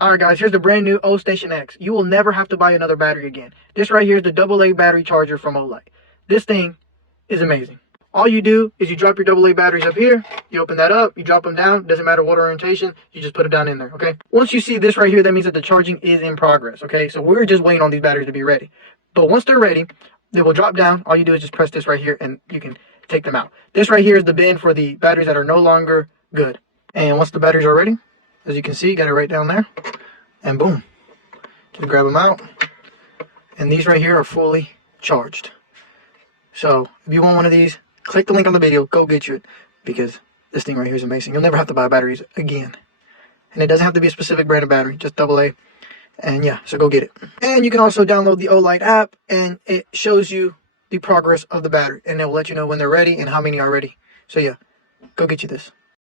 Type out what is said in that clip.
Alright guys, here's the brand new O-Station X. You will never have to buy another battery again. This right here is the AA battery charger from Olight. This thing is amazing. All you do is you drop your AA batteries up here, you open that up, you drop them down, doesn't matter what orientation, you just put it down in there, okay? Once you see this right here, that means that the charging is in progress, okay? So we're just waiting on these batteries to be ready. But once they're ready, they will drop down. All you do is just press this right here and you can take them out. This right here is the bin for the batteries that are no longer good. And once the batteries are ready, as you can see, got it right down there. And boom. Just grab them out. And these right here are fully charged. So if you want one of these, click the link on the video, go get you it. Because this thing right here is amazing. You'll never have to buy batteries again. And it doesn't have to be a specific brand of battery, just AA. And yeah, so go get it. And you can also download the Olight app, and it shows you the progress of the battery. And it will let you know when they're ready and how many are ready. So yeah, go get you this.